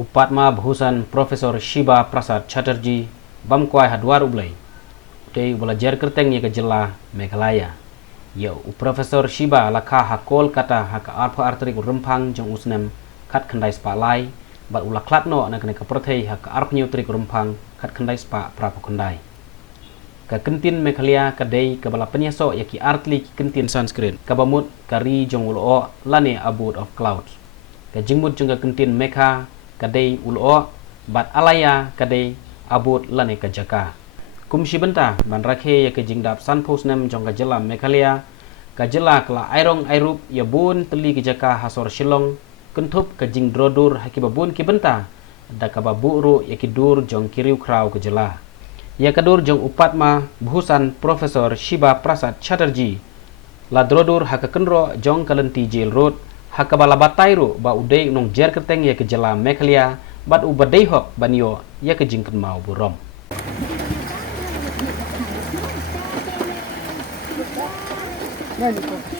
Upatma Bhusan Profesor Shiba Prasad Chatterjee bamkwai hadwar ublai tei belajar kerteng ya kejela Meghalaya. Ya Profesor Shiba laka hakol kata haka arpa artrik rempang jong usnem kat kendai spa lai bat ula klatno na kene kaperthei haka arp nyutrik rempang kat kendai spa prapo kendai. Ka kentin Meghalaya kadai kabala penyaso yaki artli ki kentin Sanskrit kabamut kari jong ulo lane abode of clouds. Ka jingmut jong ka kentin Mekha kadai ulo bat alaya kadai abud lane ka jaka. Kumshi benta ban rakhe ya ke jingdap sanpos nem jong ka jela Meghalaya ka jela kala airong airup ya bun teli ke jaka hasor Shillong kentup ka jing drodur haki babun ki benta da ka baburu ya ki dur jong kiriu krau ke jela. Ya kadur jong Upatma Bhusan Profesor Shiba Prasad Chatterjee la drodur haka kenro jong kalenti jail road haka bala batairu ba udai nong jer keteng ya ke jela Meghalaya bat ubadai hok banyo ya ke jingken mau burom. Nani ko?